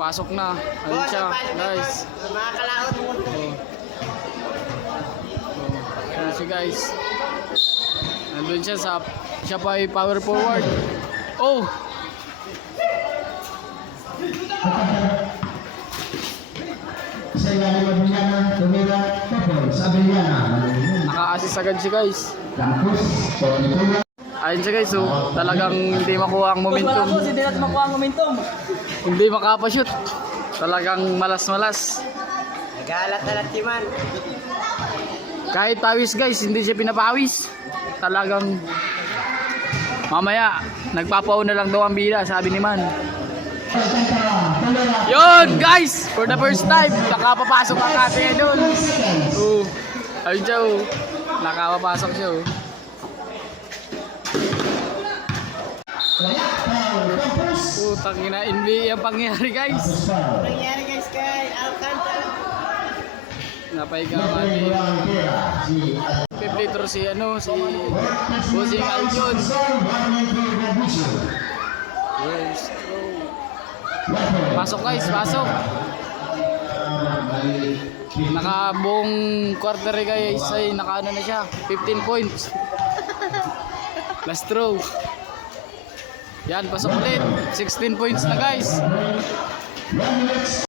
Papasok na. Ayun siya, guys. Makakalaot mo. Ayun siya, guys. Nandun siya siya pa ay power forward. Oh! Sa ilalim ng Abellana, tumira Pepper sa Abellana. Naka-assist agad siya, guys. Tapos, Pepper. Ayun siya, guys. Oh, talagang hindi makuha ang momentum. Hindi natin makuha ang momentum. Hindi makapashoot. Talagang malas-malas. Nagalat-alat si man. Kahit pawis, guys, hindi siya pinapawis. Talagang mamaya nagpapauna lang daw ang bida, sabi ni Man. Yun, guys, for the first time nakapapasok ang ating idol. Ayun siya, nakapapasok siya. Tangina, NBA ang pangyayari, guys. Nangyari guys kay Alcantara. Napahiga ang ating pipleater si Bossing Aljon. Yes, pasok, guys, pasok. Nakabuong quarter, guys, ay nakaano na siya, 15 points. Last throw. Yan, pasok ulit. 16 points na, guys.